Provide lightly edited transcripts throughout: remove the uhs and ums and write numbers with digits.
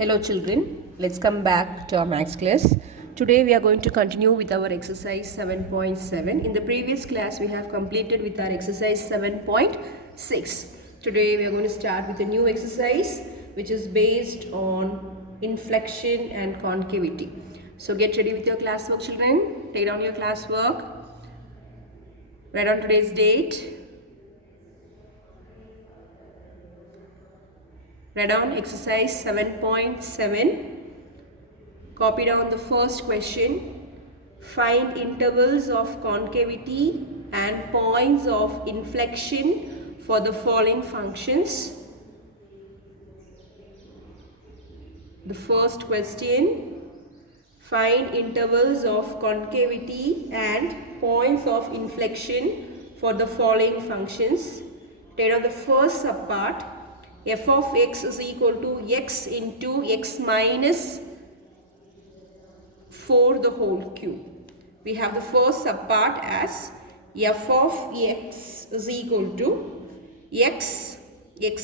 Hello children, let's come back to our maths class. Today we are going to continue with our exercise 7.7. In the previous class we have completed with our exercise 7.6. Today we are going to start with a new exercise which is based on inflection and concavity. So get ready with your classwork children. Take down your classwork. Write down today's date. Write down exercise 7.7. Copy down the first question. Find intervals of concavity and points of inflection for the following functions. The first question. Find intervals of concavity and points of inflection for the following functions. Take out the first subpart. F of x is equal to x into x minus 4 the whole cube. We have the first subpart as f of x is equal to x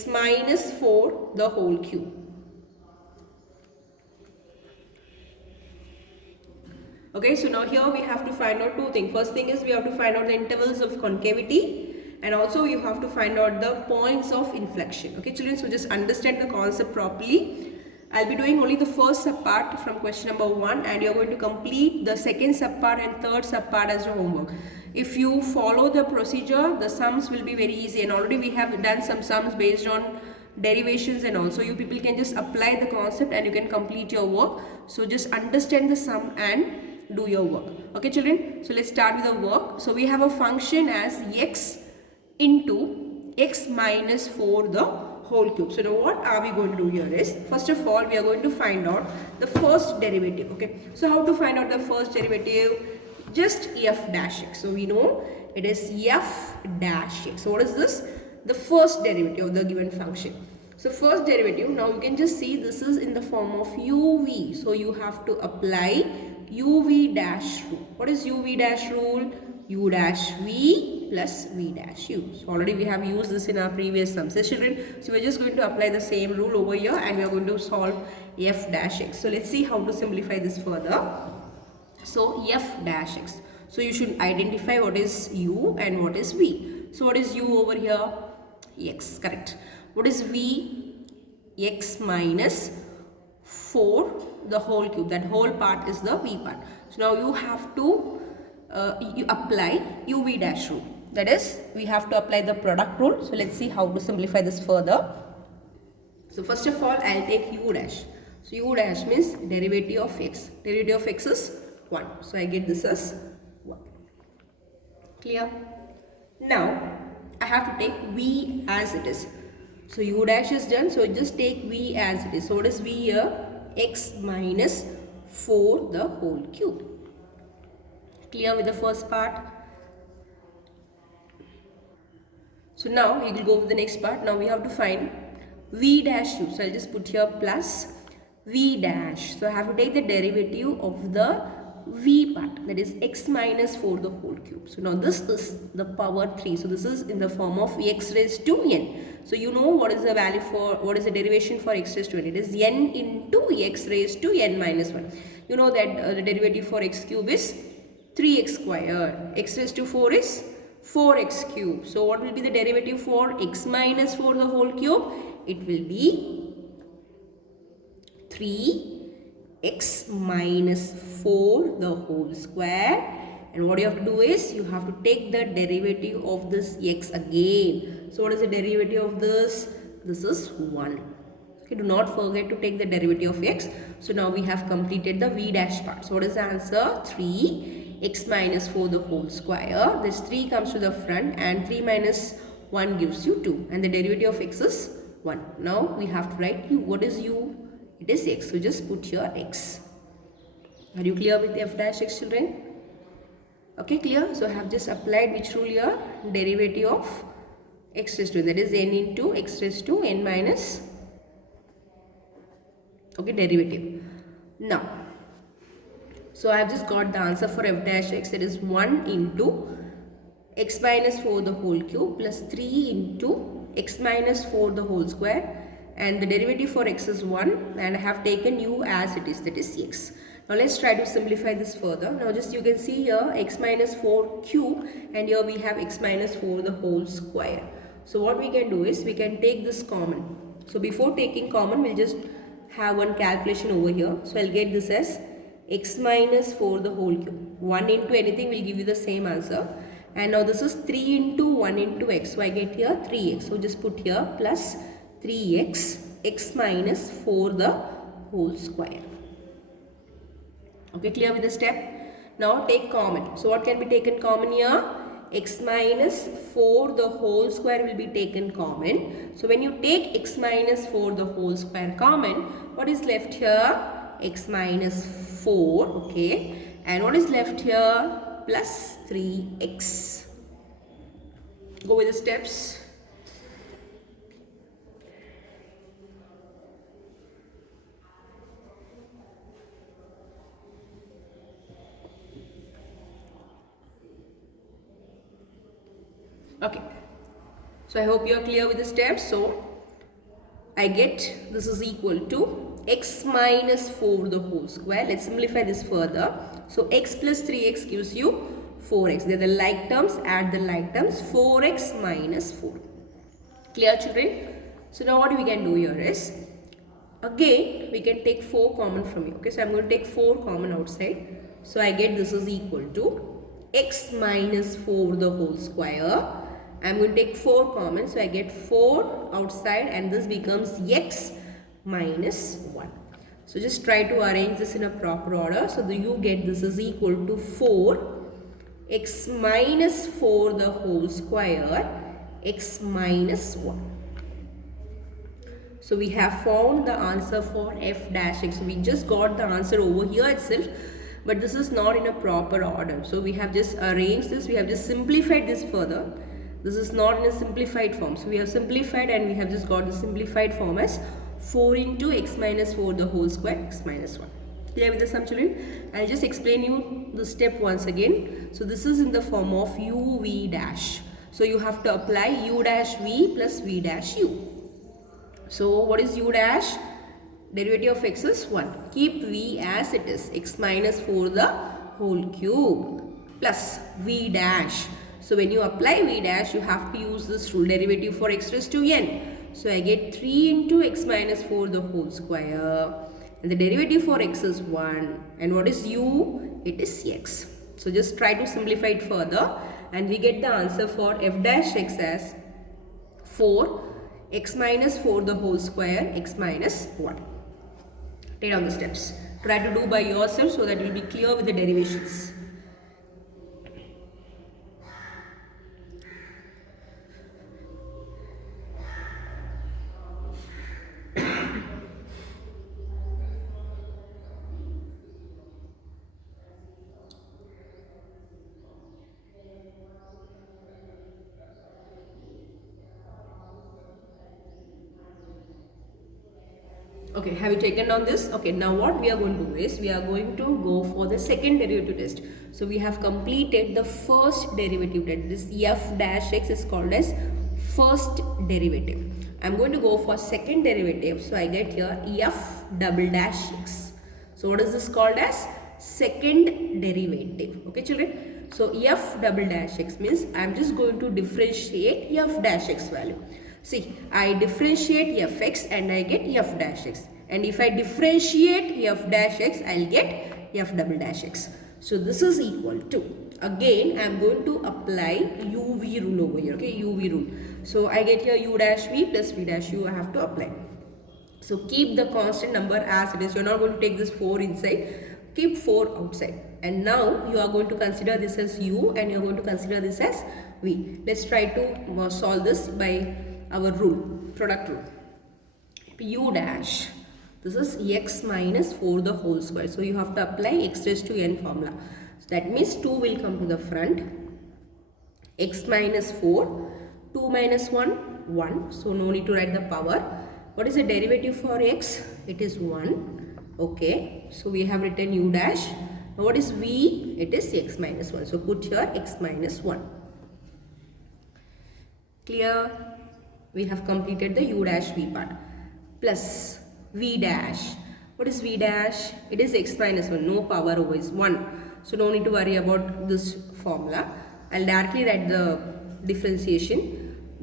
minus 4 the whole cube. Okay, so now here we have to find out two things. First thing is we have to find out the intervals of concavity. And also you have to find out the points of inflection. Okay children, so just understand the concept properly. I'll be doing only the first subpart from question number 1 and you're going to complete the second subpart and third subpart as your homework. If you follow the procedure, the sums will be very easy, and already we have done some sums based on derivations, and also you people can just apply the concept and you can complete your work. So just understand the sum and do your work. Okay children, so let's start with the work. So we have a function as x into x minus 4 the whole cube. So now what are we going to do here is, first of all we are going to find out the first derivative. Okay, so how to find out the first derivative? Just f dash x. So we know it is f dash x. So what is this? The first derivative of the given function. So first derivative, now you can just see this is in the form of uv. So you have to apply uv dash rule. What is uv dash rule? U dash v plus v dash u. So already we have used this in our previous sums, children. So we're just going to apply the same rule over here and we are going to solve f dash x. So let's see how to simplify this further. So f dash x. So you should identify what is u and what is v. So what is u over here? X, correct. What is v? X minus 4 the whole cube. That whole part is the v part. So now you have to you apply uv dash rule. That is, we have to apply the product rule. So let's see how to simplify this further. So first of all, I'll take u dash. So u dash means derivative of x. Derivative of x is 1. So I get this as 1. Clear? Now I have to take v as it is. So u dash is done. So just take v as it is. So what is v here? X minus 4 the whole cube. Clear with the first part? So now we will go with the next part. Now we have to find v dash u. So I'll just put here plus v dash. So I have to take the derivative of the v part, that is x minus 4 the whole cube. So now this is the power 3. So this is in the form of x raised to n. So you know what is the value for, what is the derivation for x raised to n? It is n into x raised to n minus 1. You know that the derivative for x cube is 3x square. X raised to 4 is 4x cube. So what will be the derivative for x minus 4 the whole cube? It will be 3x minus 4 the whole square. And what you have to do is, you have to take the derivative of this x again. So what is the derivative of this? This is 1. Okay, do not forget to take the derivative of x. So now we have completed the v dash part. So what is the answer? 3x minus 4 the whole square. This 3 comes to the front and 3 minus 1 gives you 2. And the derivative of x is 1. Now we have to write u. What is u? It is x. So just put here x. Are you clear with f dash x, children? Okay, clear? So I have just applied which rule here? Derivative of x raised to n. That is n into x raised to n minus, okay, derivative. Now, so I have just got the answer for f dash x. It is 1 into x minus 4 the whole cube plus 3 into x minus 4 the whole square and the derivative for x is 1, and I have taken u as it is, that is x. Now let's try to simplify this further. Now just you can see here x minus 4 cube, and here we have x minus 4 the whole square. So what we can do is we can take this common. So before taking common, we'll just have one calculation over here. So I'll get this as x minus 4 the whole cube. 1 into anything will give you the same answer. And now this is 3 into 1 into x. So I get here 3x. So just put here plus 3x, x minus 4 the whole square. Okay, clear with the step? Now take common. So what can be taken common here? X minus 4 the whole square will be taken common. So when you take x minus 4 the whole square common, what is left here? X minus 4, okay. And what is left here? Plus 3x. Go with the steps. Okay, so I hope you are clear with the steps. So I get this is equal to x minus 4 the whole square. Let's simplify this further. So x plus 3x gives you 4x. They're the like terms, add the like terms. 4x minus 4. Clear, children? So now what we can do here is, again we can take 4 common from here. Okay, so I'm going to take 4 common outside. So I get this is equal to x minus 4 the whole square. I'm going to take 4 common, so I get 4 outside, and this becomes x minus 1. So just try to arrange this in a proper order. So you get this is equal to 4 x minus 4 the whole square, x minus 1. So we have found the answer for f dash x. We just got the answer over here itself, but this is not in a proper order. So we have just arranged this, we have just simplified this further. This is not in a simplified form. So we have simplified, and we have just got the simplified form as 4 into x minus 4 the whole square, x minus 1. Clear with the sum, children? I'll just explain you the step once again. So this is in the form of u v dash. So you have to apply u dash v plus v dash u. So what is u dash? Derivative of x is 1. Keep v as it is, x minus 4 the whole cube plus v dash. So when you apply v dash, you have to use this rule, derivative for x raised to n. So I get 3 into x minus 4 the whole square, and the derivative for x is 1. And what is u? It is x. So just try to simplify it further, and we get the answer for f dash x as 4 x minus 4 the whole square, x minus 1. Write down the steps. Try to do by yourself so that you will be clear with the derivations. Okay, have you taken down this? Okay, now what we are going to do is we are going to go for the second derivative test. So we have completed the first derivative test. This f dash x is called as first derivative. I'm going to go for second derivative. So I get here f double dash x. So what is this called as? Second derivative. Okay, children? So f double dash x means I'm just going to differentiate f dash x value. See, I differentiate fx and I get f dash x. And if I differentiate f dash x, I'll get f double dash x. So this is equal to, again, I'm going to apply uv rule over here, okay, uv rule. So I get here u dash v plus v dash u I have to apply. So keep the constant number as it is. You're not going to take this 4 inside. Keep 4 outside. And now you are going to consider this as u and you're going to consider this as v. Let's try to solve this by our rule, product rule. U dash, this is x minus 4 the whole square. So you have to apply x raised to n formula. So that means 2 will come to the front. X minus 4, 2 minus 1, 1. So no need to write the power. What is the derivative for x? It is 1. Okay. So we have written u dash. Now what is v? It is x minus 1. So put here x minus 1. Clear? We have completed the u dash v part. plus v dash. What is v dash? It is x minus 1. No power over is 1. So no need to worry about this formula. I'll directly write the differentiation.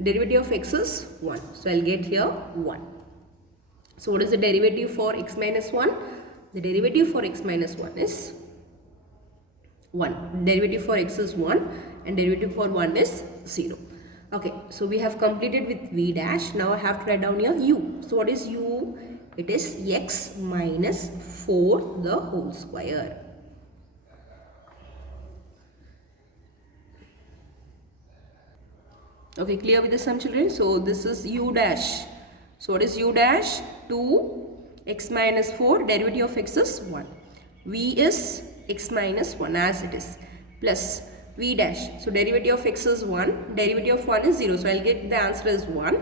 Derivative of x is 1. So I'll get here 1. So what is the derivative for x minus 1? The derivative for x minus 1 is 1. Derivative for x is 1 and derivative for 1 is 0. Okay, so we have completed with v dash. Now I have to write down here u. So what is u? It is x minus 4 the whole square. Okay, clear with the sum, children? So this is u dash. So what is u dash? 2 x minus 4, derivative of x is 1. V is x minus 1 as it is, plus v dash. So derivative of x is 1, derivative of 1 is 0. So I'll get the answer is 1.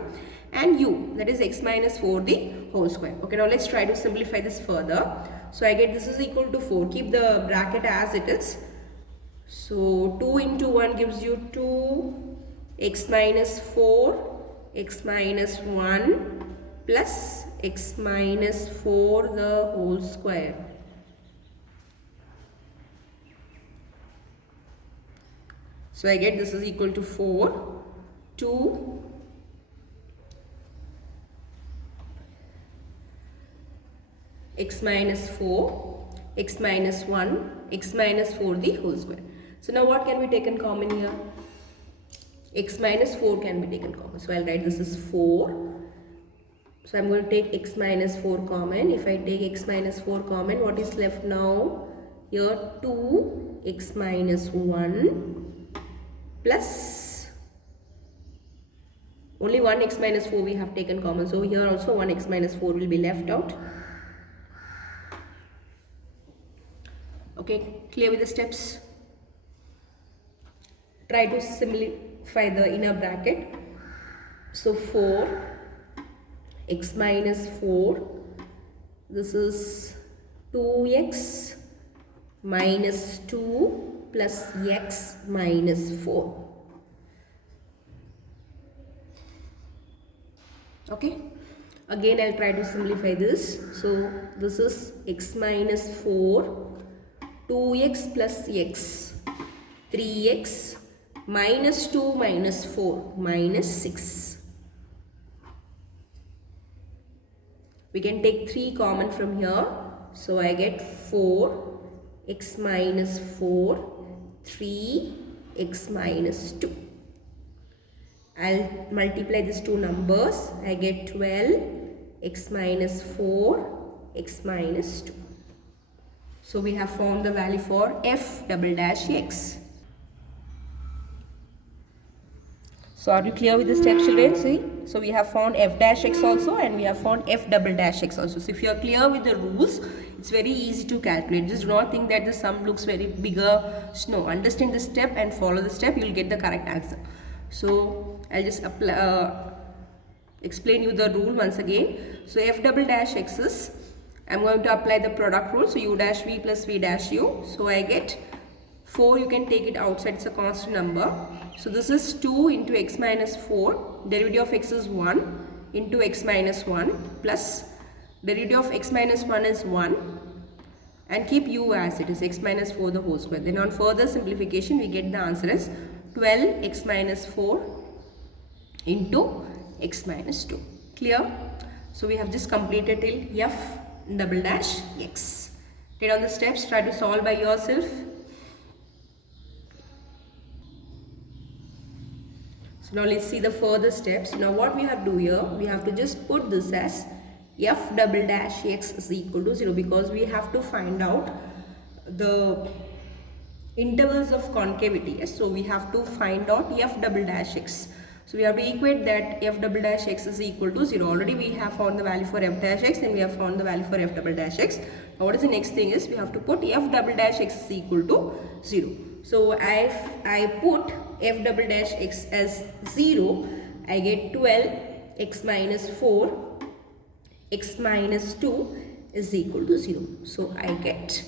And u, that is x minus 4 the whole square. Okay, now let's try to simplify this further. So I get this is equal to 4. Keep the bracket as it is. So 2 into 1 gives you 2 x minus 4 x minus 1 plus x minus 4 the whole square. So I get this is equal to 4, 2 x minus 4 x minus 1 x minus 4 the whole square. So now what can be taken common here? X minus 4 can be taken common. So I'll write this is 4. So I'm going to take x minus 4 common. If I take x minus 4 common, what is left now? Here 2 x minus 1 plus only 1 x minus 4 we have taken common. So here also 1 x minus 4 will be left out. Okay, clear with the steps? Try to simplify the inner bracket. So 4 x minus 4, this is 2x minus 2 plus x minus 4. Okay, again I'll try to simplify this. So this is x minus 4, 2x plus x, 3x minus 2 minus 4 minus 6. We can take 3 common from here. So I get 4 x minus 4, 3 x minus 2. I'll multiply these two numbers. I get 12 x minus 4 x minus 2. So we have found the value for f double dash x. So are you clear with the steps, children? See, so we have found f dash x also and we have found f double dash x also. So if you are clear with the rules, it's very easy to calculate. Just do not think that the sum looks very bigger. No, understand the step and follow the step, you will get the correct answer. So I'll just explain you the rule once again. So f double dash x is, I'm going to apply the product rule. So u dash v plus v dash u. So I get 4, you can take it outside, it's a constant number. So this is 2 into x minus 4, derivative of x is 1 into x minus 1 plus derivative of x minus 1 is 1 and keep u as it is, x minus 4 the whole square. Then on further simplification we get the answer as 12 x minus 4 into x minus 2. Clear? So we have just completed till f double dash x. Take on the steps, try to solve by yourself. Now let's see the further steps. Now what we have to do here, we have to just put this as f double dash x is equal to 0 because we have to find out the intervals of concavity. Yes? So we have to find out f double dash x. So we have to equate that f double dash x is equal to 0. Already we have found the value for f dash x and we have found the value for f double dash x. Now what is the next thing is we have to put f double dash x is equal to 0. So if I put f double dash x as 0, I get 12 x minus 4 x minus 2 is equal to 0. So I get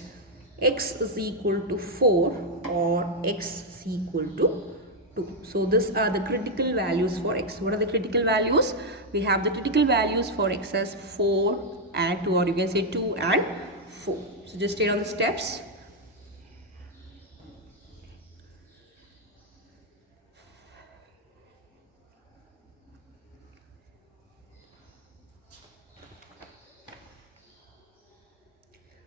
x is equal to 4 or x is equal to 2. So these are the critical values for x. What are the critical values? We have the critical values for x as 4 and 2, or you can say 2 and 4. So just stay on the steps.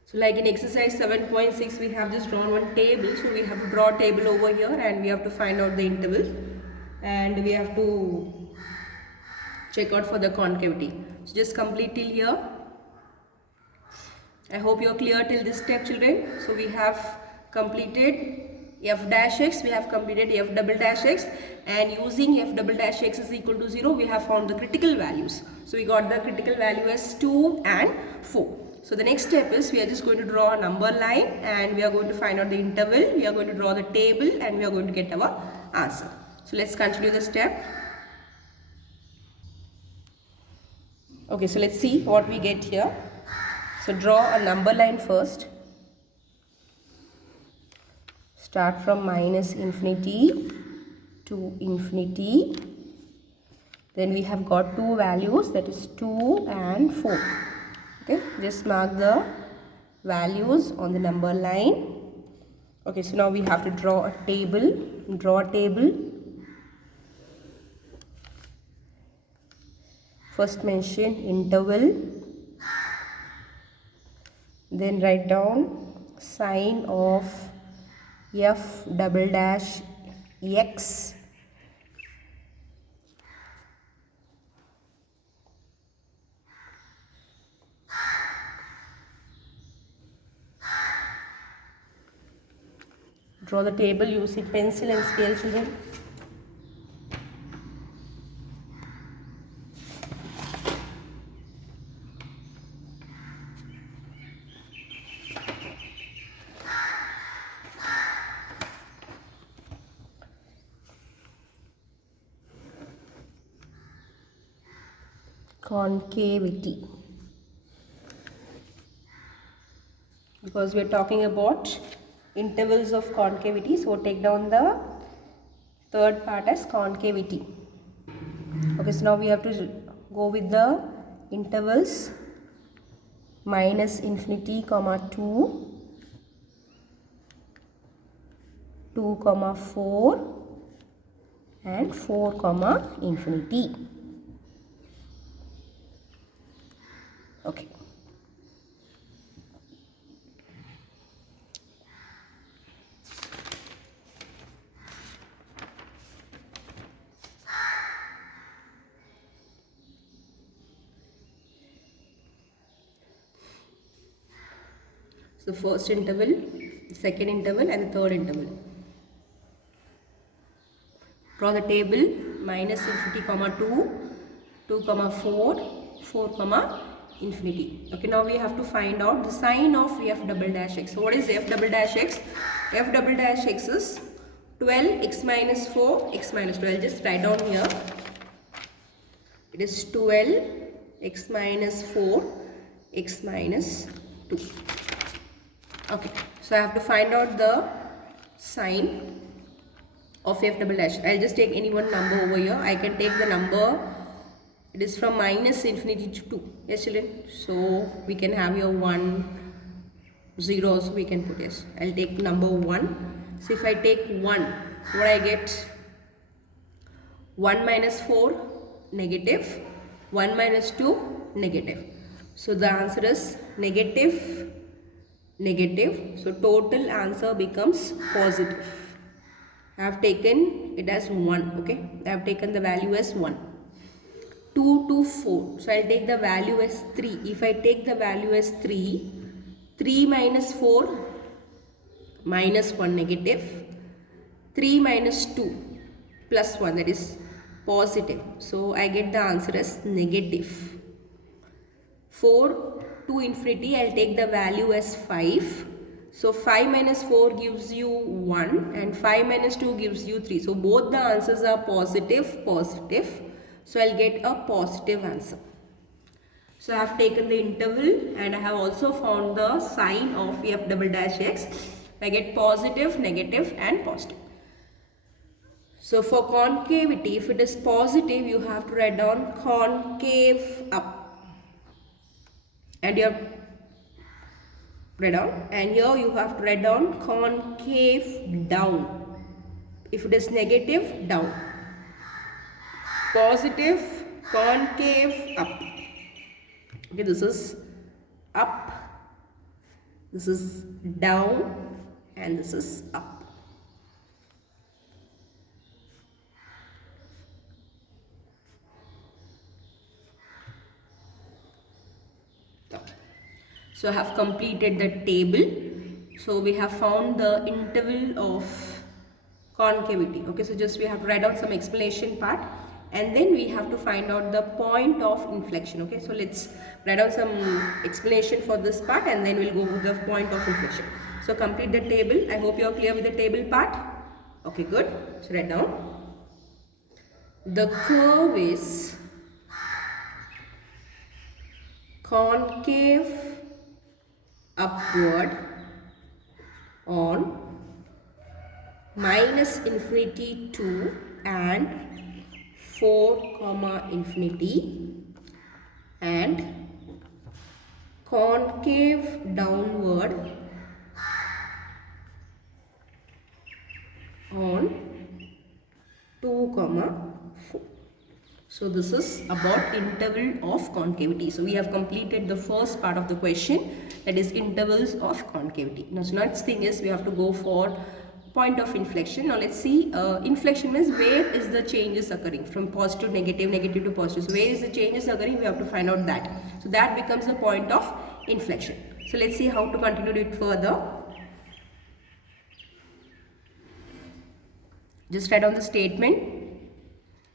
So like in exercise 7.6, we have just drawn one table. So we have to draw a table over here and we have to find out the interval. And we have to check out for the concavity. So just complete till here. I hope you are clear till this step, children. So we have completed f dash x, we have completed f double dash x, and using f double dash x is equal to 0, we have found the critical values. So we got the critical value as 2 and 4. So the next step is we are just going to draw a number line and we are going to find out the interval, we are going to draw the table and we are going to get our answer. So let's continue the step. Okay, so let's see what we get here. So draw a number line first. Start from minus infinity to infinity. Then we have got two values, that is 2 and 4. Okay, just mark the values on the number line. Okay, so now we have to draw a table. Draw a table. First mention interval. Then write down sign of f double dash x. Draw the table using pencil and scale, children. Concavity. Because we are talking about intervals of concavity, so take down the third part as concavity. Okay, so now we have to go with the intervals minus infinity comma 2, 2 comma 4 and 4 comma infinity. Okay. So first interval, second interval and the third interval. Draw the table minus infinity comma 2, 2 comma 4, 4 comma infinity. Okay, now we have to find out the sign of f double dash x. So what is f double dash x? F double dash x is 12 x minus 4 x minus 12. Just write down here. It is 12 x minus 4 x minus 2. Okay, so I have to find out the sign of f double dash. I'll just take any one number over here. I can take the number, it is from minus infinity to 2. Yes, children? So we can have here 1, 0 also we can put. Yes, I'll take number 1. So if I take 1, what I get? 1 minus 4 negative, 1 minus 2 negative. So the answer is negative, negative. So total answer becomes positive. I have taken it as 1. Okay, I have taken the value as 1. 2 to 4. So I'll take the value as 3. If I take the value as 3, 3 minus 4 minus 1 negative. 3 minus 2 plus 1, that is positive. So I get the answer as negative. 4 to infinity, I'll take the value as 5. So 5 minus 4 gives you 1 and 5 minus 2 gives you 3. So both the answers are positive, positive. So I'll get a positive answer. So I have taken the interval and I have also found the sign of f double dash x. I get positive, negative and positive. So for concavity, if it is positive, you have to write down concave up. And you have write down, and here you have to write down concave down. If it is negative, down. Positive, concave up. Okay, this is up, this is down, and this is up. So I have completed the table. So we have found the interval of concavity. Okay, so just we have to write down some explanation part, and then we have to find out the point of inflection. Okay, so let's write down some explanation for this part, and then we'll go with the point of inflection. So complete the table. I hope you are clear with the table part. Okay, good. So write down. The curve is concave upward on minus infinity to and 4 comma infinity, and concave downward on 2 comma 4. So this is about interval of concavity. So we have completed the first part of the question, that is intervals of concavity. Now, so next thing is we have to go for point of inflection. Now let's see, inflection means where is the changes occurring from positive, negative, negative to positive. So where is the changes occurring, we have to find out that. So that becomes the point of inflection. So let's see how to continue it further. Just write down the statement.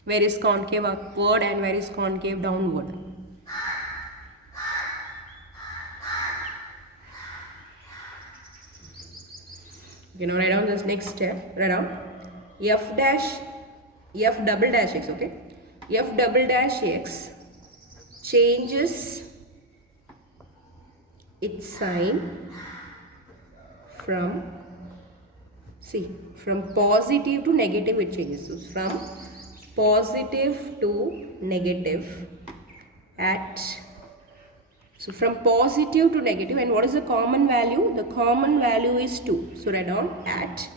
Where is concave upward and where is concave downward? You know, write down this next step. Write down f double dash x. Okay, f double dash x changes its sign from, see, from positive to negative it changes. So from positive to negative at, so from positive to negative, and what is the common value? The common value is 2. So write down at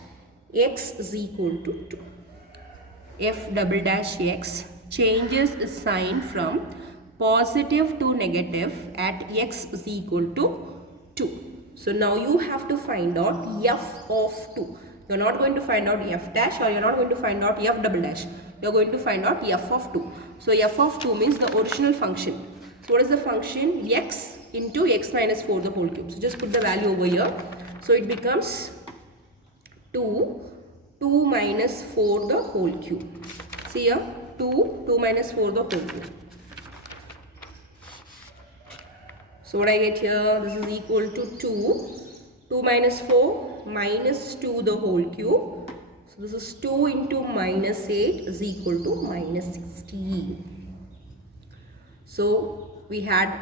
x is equal to 2. F double dash x changes its sign from positive to negative at x is equal to 2. So now you have to find out f of 2. You're not going to find out f dash, or you're not going to find out f double dash. You're going to find out f of 2. So f of 2 means the original function. So what is the function? X into x minus 4 the whole cube. So just put the value over here. So it becomes 2 minus 4 the whole cube. See here, 2 minus 4 the whole cube. So what I get here, this is equal to 2 minus 4 minus 2 the whole cube. So this is 2 into minus 8 is equal to minus 16. So we had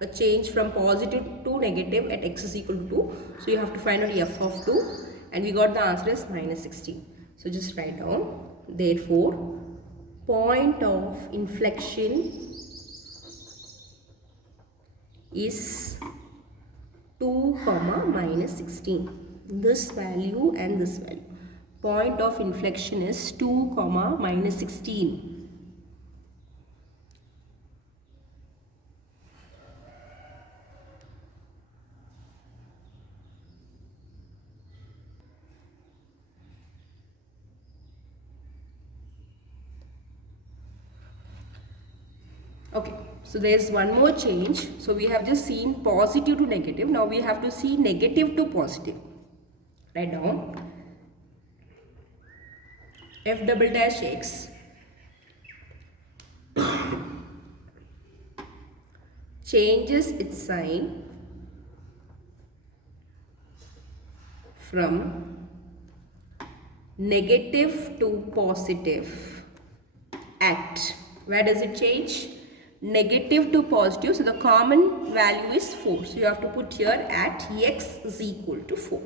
a change from positive to negative at x is equal to 2. So you have to find out f of 2, and we got the answer is minus 16. So just write down, therefore point of inflection is 2 comma minus 16. This value and this value. Point of inflection is 2 comma minus 16. Okay, so there is one more change. So we have just seen positive to negative. Now we have to see negative to positive. Write down f double dash x changes its sign from negative to positive at, where does it change? Negative to positive. So the common value is 4. So you have to put here at x is equal to 4.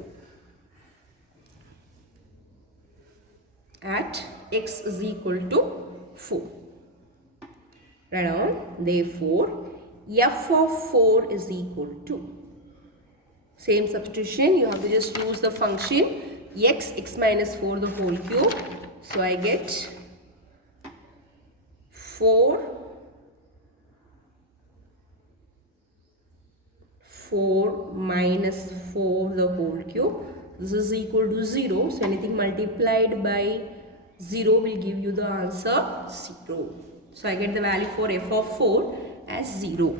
at x is equal to 4. Write down, therefore, f of 4 is equal to. Same substitution, you have to just use the function x minus 4 the whole cube. So I get 4 minus 4 the whole cube. This is equal to 0. So anything multiplied by 0 will give you the answer 0. So I get the value for f of 4 as 0.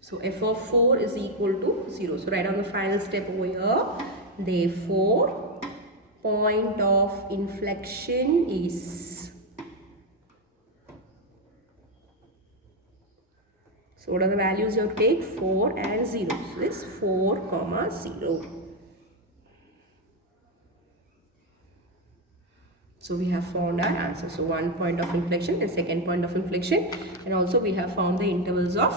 So f of 4 is equal to 0. So write down the final step over here. Therefore, point of inflection is. So what are the values you have to take? 4 and 0. So this 4, 0. So we have found our answer. So one point of inflection and second point of inflection, and also we have found the intervals of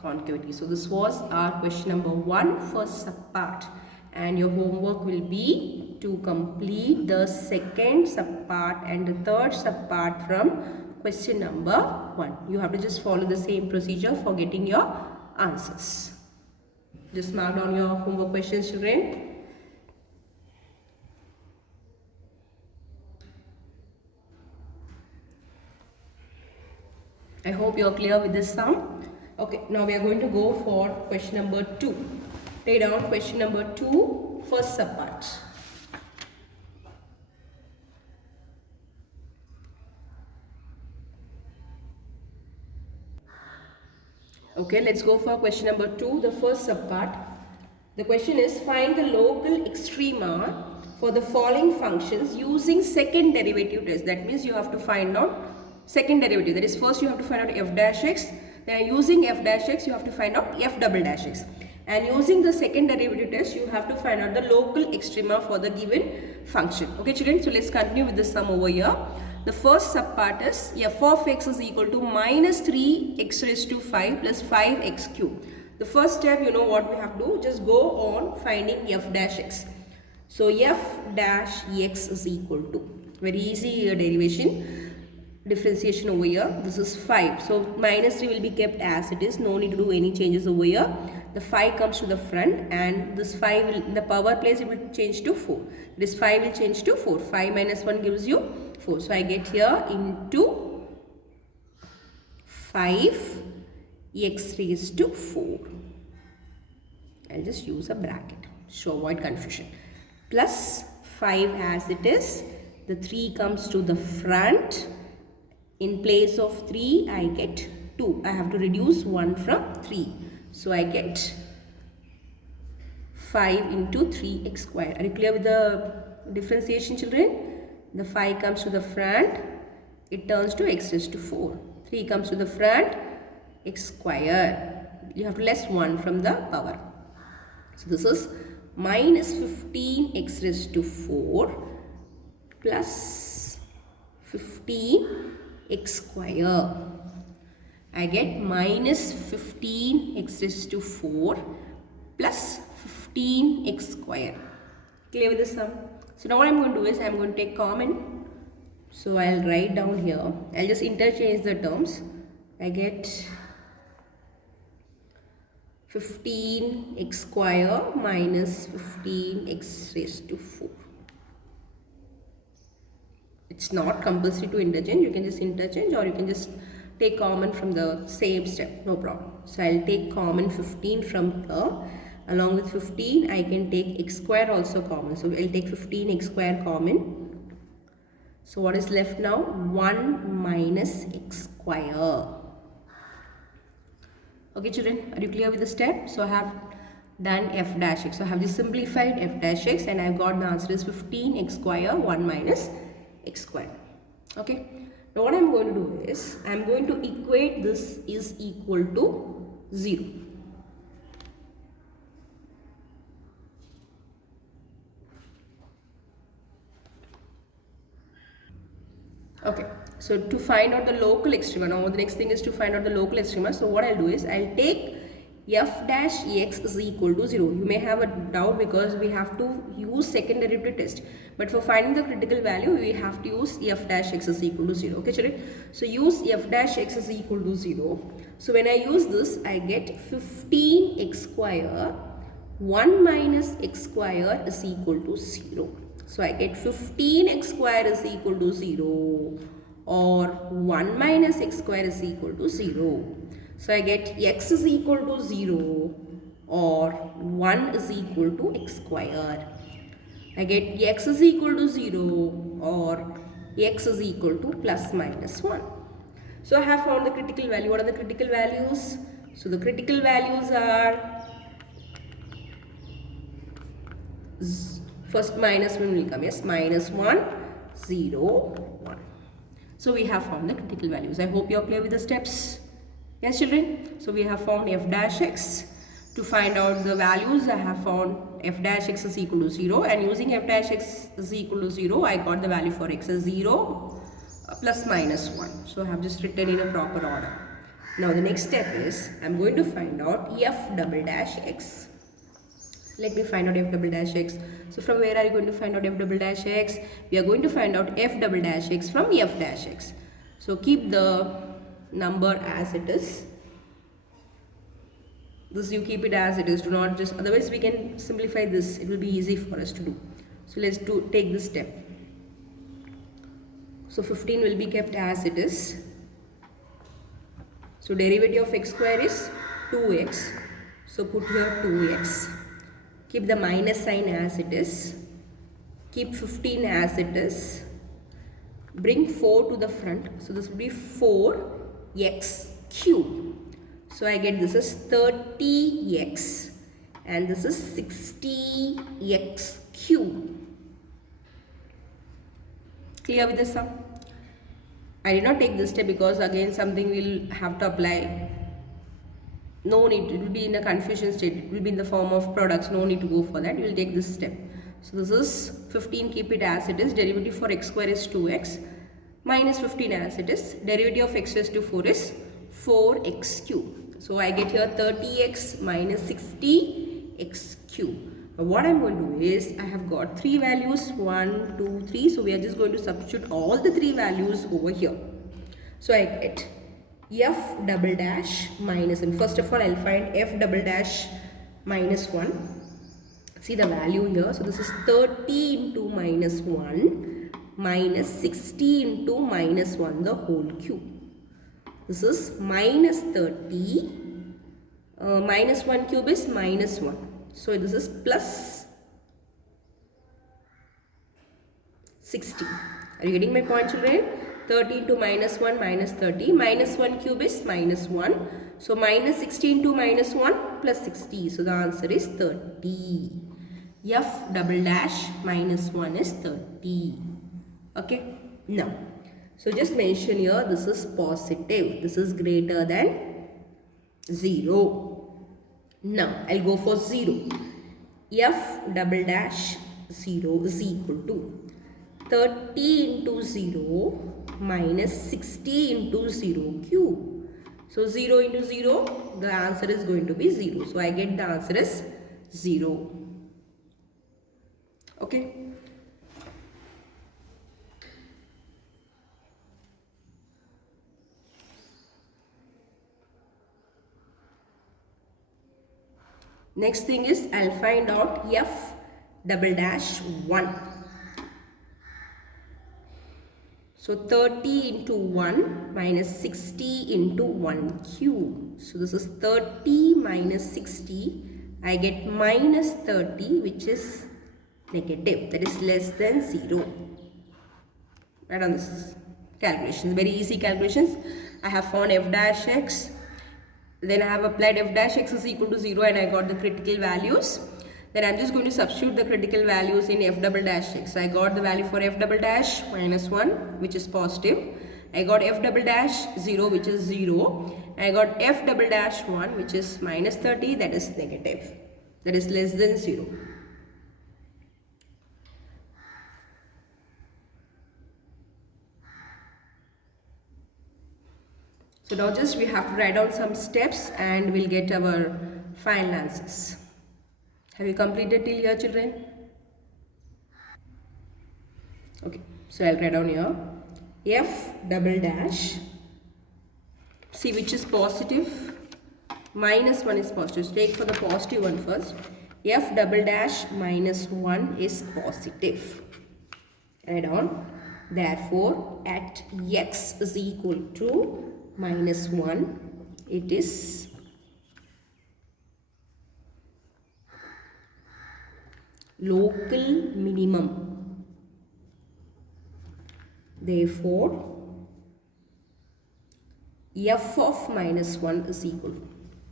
concavity. So this was our question number 1, first subpart, and your homework will be to complete the second subpart and the third subpart from question number 1. You have to just follow the same procedure for getting your answers. Just mark down your homework questions, children. I hope you are clear with this sum. Okay, now we are going to go for question number 2. Write down question number 2, first subpart. Okay, let's go for question number 2, the first subpart. The question is, find the local extrema for the following functions using second derivative test. That means you have to find out second derivative. That is, first you have to find out f dash x. Then using f dash x, you have to find out f double dash x. And using the second derivative test, you have to find out the local extrema for the given function. Okay, children, so let's continue with the sum over here. The first subpart is f of x is equal to minus 3x raised to 5 plus 5x cube. The first step, you know what we have to do, just go on finding f dash x. So f dash x is equal to, very easy derivation, differentiation over here. This is 5. So minus 3 will be kept as it is. No need to do any changes over here. The 5 comes to the front, and this 5 will, in the power place, it will change to 4. This 5 will change to 4. 5 minus 1 gives you 4. So I get here into 5 x raised to 4. I'll just use a bracket to avoid confusion. Plus 5 as it is. The 3 comes to the front. In place of 3, I get 2. I have to reduce 1 from 3. So I get 5 into 3x squared. Are you clear with the differentiation, children? The 5 comes to the front. It turns to x raised to 4. 3 comes to the front. X squared. You have to less 1 from the power. So this is minus 15x raised to 4 plus 15x square. I get minus 15x raised to 4 plus 15x square. Clear with the sum? So now what I'm going to do is I'm going to take common. So I'll write down here. I'll just interchange the terms. I get 15x square minus 15x raised to 4. It's not compulsory to interchange. You can just interchange, or you can just take common from the same step. No problem. So I'll take common 15 from here. Along with 15, I can take x square also common. So I'll take 15x square common. So what is left now? 1 minus x square. Okay, children, are you clear with the step? So I have done f dash x. So I have just simplified f dash x, and I've got the answer is 15x square 1 minus x square. Okay. Now what I'm going to do is I'm going to equate this is equal to 0. Okay, so to find out the local extrema, now the next thing is to find out the local extrema. So what I'll do is I'll take f dash x is equal to 0. You may have a doubt because we have to use second derivative test. But for finding the critical value, we have to use f dash x is equal to 0. Okay, children? So use f dash x is equal to 0. So when I use this, I get 15x square 1 minus x square is equal to 0. So I get 15x square is equal to 0 or 1 minus x square is equal to 0. So I get x is equal to 0 or 1 is equal to x square. I get x is equal to 0 or x is equal to plus minus 1. So I have found the critical value. What are the critical values? So the critical values are, first minus 1 will come, yes, minus 1, 0, 1. So we have found the critical values. I hope you are clear with the steps. Yes, children? So we have found f dash x. To find out the values, I have found f dash x is equal to 0, and using f dash x is equal to 0, I got the value for x as 0 plus minus 1. So I have just written in a proper order. Now the next step is, I am going to find out f double dash x. Let me find out f double dash x. So from where are you going to find out f double dash x? We are going to find out f double dash x from f dash x. So keep the number as it is. This you keep it as it is. Do not just, otherwise we can simplify this. It will be easy for us to do. So let's take this step. So 15 will be kept as it is. So derivative of x square is 2x. So put here 2x. Keep the minus sign as it is. Keep 15 as it is. Bring 4 to the front. So this will be 4x cube. So I get this is 30x and this is 60x cube. Clear with this sum? I did not take this step because again something will have to apply. No need, it will be in a confusion state. It will be in the form of products. No need to go for that. You will take this step. So this is 15, keep it as it is. Derivative for x square is 2x. Minus 15 as it is. Derivative of x raised to 4 is 4x cube. So I get here 30x minus 60x cube. Now what I am going to do is, I have got 3 values, 1, 2, 3. So we are just going to substitute all the 3 values over here. So I get f double dash minus, and first of all I'll find f double dash minus 1. See the value here. So this is 30 into minus 1 minus 60 into minus 1 the whole cube. This is minus 30. Minus 1 cube is minus 1. So this is plus 60. Are you getting my point, children? 30 into minus 1 minus 30. Minus 1 cube is minus 1. So minus 60 into minus 1 plus 60. So the answer is 30. F double dash minus 1 is 30. Okay. Now, so just mention here this is positive. This is greater than 0. Now, I'll go for 0. F double dash 0 is equal to 30 into 0 minus 60 into 0 cube. So 0 into 0, the answer is going to be 0. So I get the answer is 0. Okay. Next thing is, I'll find out f double dash 1. So 30 into 1 minus 60 into 1 cube. So this is 30 minus 60. I get minus 30, which is negative. That is less than 0. Right on this calculations. Very easy calculations. I have found f dash x. Then I have applied f dash x is equal to 0 and I got the critical values. Then I am just going to substitute the critical values in f double dash x. So I got the value for f double dash minus 1, which is positive. I got f double dash 0, which is 0. I got f double dash 1, which is minus 30, that is negative. That is less than 0. So now just we have to write down some steps and we'll get our final answers. Have you completed till here, children? Okay, so I'll write down here f double dash, see which is positive, minus 1 is positive. So take for the positive one first. F double dash minus 1 is positive. Write down. Therefore, at x is equal to minus 1, it is local minimum. Therefore, f of minus 1 is equal.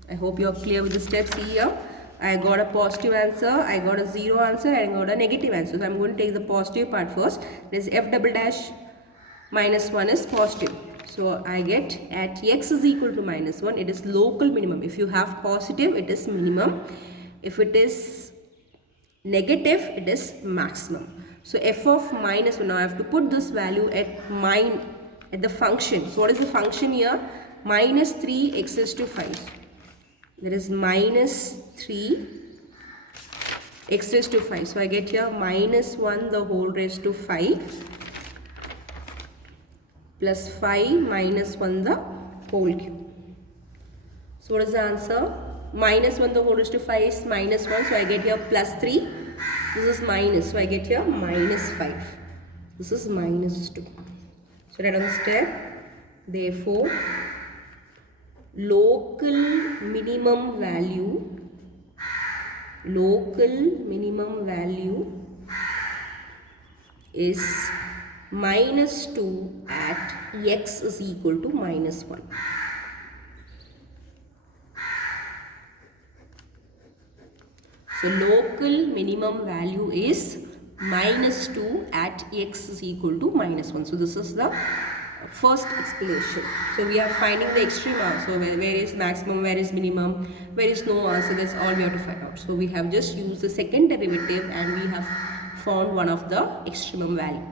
I hope you are clear with the steps here. I got a positive answer, I got a 0 answer, and I got a negative answer. So I am going to take the positive part first. This f double dash minus 1 is positive. So I get at x is equal to minus 1, it is local minimum. If you have positive, it is minimum. If it is negative, it is maximum. So f of minus 1, now I have to put this value at the function. So what is the function here? Minus 3x raised to 5. There is minus 3 x raised to 5. So I get here minus 1 the whole raised to 5 plus 5 minus 1 the whole cube. So what is the answer? Minus 1 the whole raised to 5 is minus 1. So I get here plus 3. This is minus. So I get here minus 5. This is minus 2. So write on the step. Therefore, local minimum value is minus 2 at x is equal to minus 1. So local minimum value is minus 2 at x is equal to minus 1. So this is the first explanation. So we are finding the extrema. So where is maximum, where is minimum, where is no answer, that's all we have to find out. So we have just used the second derivative and we have found one of the extremum value.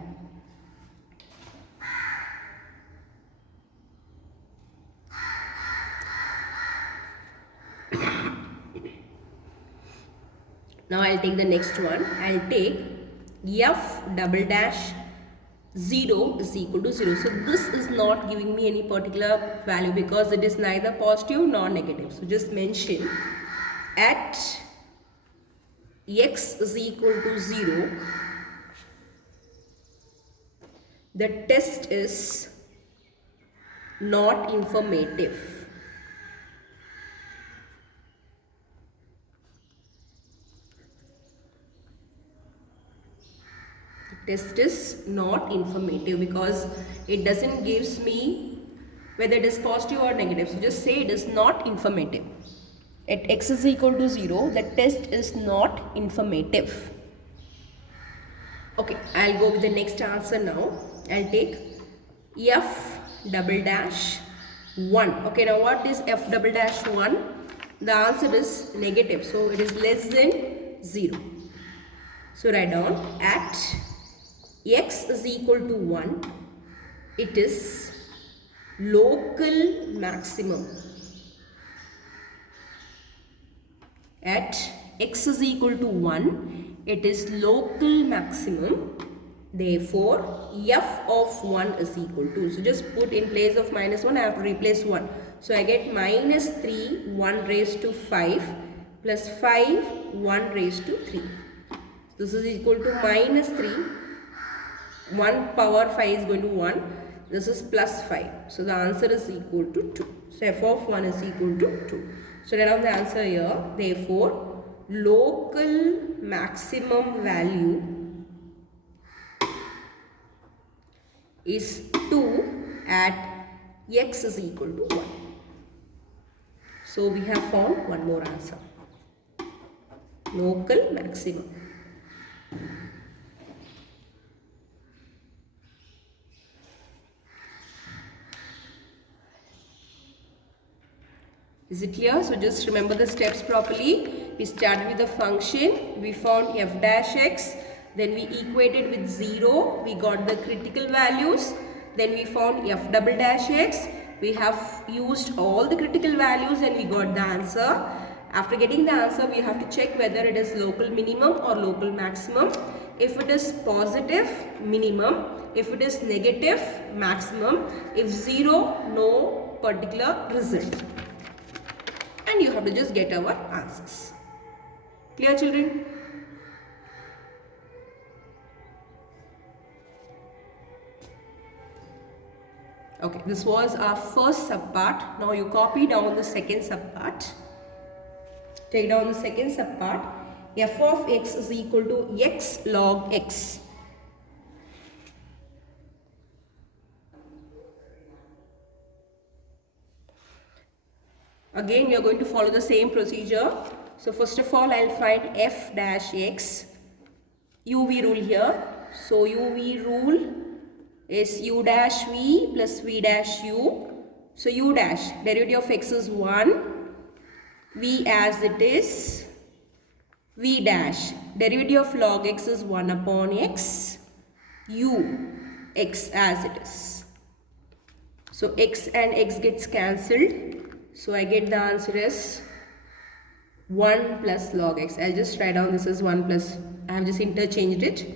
Now I'll take the next one. I'll take f double dash 0 is equal to 0. So this is not giving me any particular value because it is neither positive nor negative. So just mention at x is equal to 0, the test is not informative. Test is not informative because it doesn't gives me whether it is positive or negative. So just say it is not informative. At x is equal to 0, the test is not informative. Okay, I'll go with the next answer now. I'll take f double dash 1. Okay, now what is f double dash 1? The answer is negative. So it is less than 0. So write down at x is equal to 1, it is local maximum. At x is equal to 1, it is local maximum. Therefore, f of 1 is equal to. So just put in place of minus 1, I have to replace 1. So I get minus 3, 1 raised to 5 plus 5, 1 raised to 3. This is equal to minus 3. 1 power 5 is going to 1. This is plus 5. So the answer is equal to 2. So f of 1 is equal to 2. So write down the answer here. Therefore, local maximum value is 2 at x is equal to 1. So we have found one more answer. Local maximum. Is it clear? So just remember the steps properly. We started with the function. We found f dash x. Then we equated with 0. We got the critical values. Then we found f double dash x. We have used all the critical values and we got the answer. After getting the answer, we have to check whether it is local minimum or local maximum. If it is positive, minimum. If it is negative, maximum. If 0, no particular result. And you have to just get our answers. Clear, children? Okay, this was our first subpart. Now you copy down the second subpart. Take down the second subpart. F of x is equal to x log x. Again, we are going to follow the same procedure. So first of all, I'll find f dash x. UV rule here. So UV rule is u dash v plus v dash u. So u dash, derivative of x is 1. V as it is. V dash, derivative of log x is 1 upon x. U, x as it is. So x and x gets cancelled. So I get the answer as 1 plus log x. I'll just write down this as 1 plus. I have just interchanged it.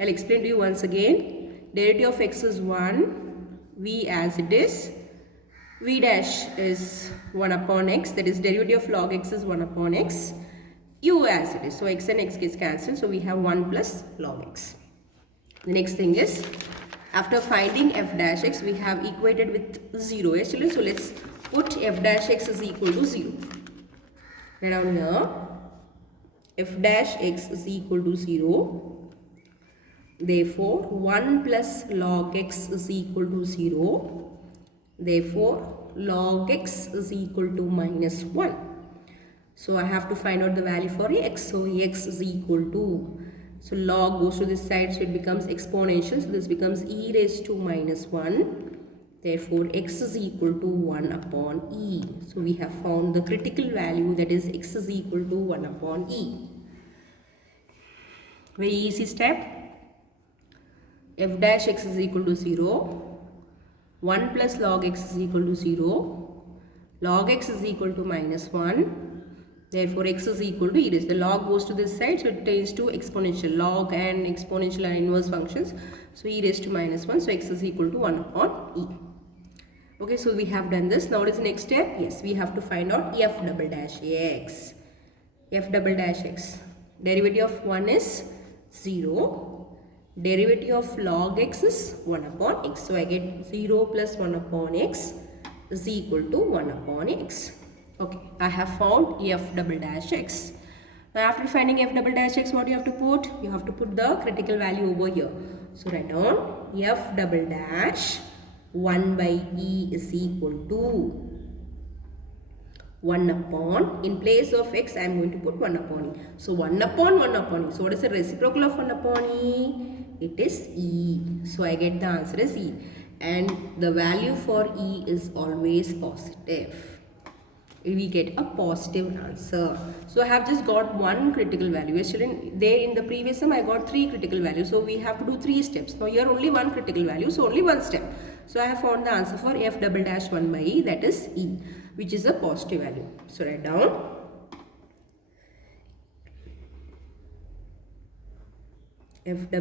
I'll explain to you once again. Derivative of x is 1. V as it is. V dash is 1 upon x. That is derivative of log x is 1 upon x. U as it is. So x and x gets cancelled. So we have 1 plus log x. The next thing is, after finding f dash x, we have equated with 0. Yes, children? So let's put f dash x is equal to 0. Write down here. F dash x is equal to 0. Therefore, 1 plus log x is equal to 0. Therefore, log x is equal to minus 1. So, I have to find out the value for x. So, x is equal to, so log goes to this side, so it becomes exponential. So, this becomes e raised to minus 1. Therefore, x is equal to 1 upon e. So, we have found the critical value, that is x is equal to 1 upon e. Very easy step. F dash x is equal to 0. 1 plus log x is equal to 0. Log x is equal to minus 1. Therefore, x is equal to e raised. The log goes to this side, so it turns to exponential. Log and exponential are inverse functions. So, e raised to minus 1. So, x is equal to 1 upon e. Okay, so we have done this. Now, what is the next step? Yes, we have to find out f double dash x. F double dash x. Derivative of 1 is 0. Derivative of log x is 1 upon x. So, I get 0 plus 1 upon x is equal to 1 upon x. Okay, I have found f double dash x. Now, after finding f double dash x, what you have to put? You have to put the critical value over here. So, write down f double dash 1 by e is equal to 1 upon, in place of x, I am going to put 1 upon e. So, 1 upon 1 upon e. So, what is the reciprocal of 1 upon e? It is e. So, I get the answer as e. And the value for e is always positive. We get a positive answer. So, I have just got one critical value. Yes, children, there in the previous sum, I got 3 critical values. So, we have to do 3 steps. Now, here only 1 critical value. So, only 1 step. So, I have found the answer for f double dash 1 by e, that is e, which is a positive value. So, write down f double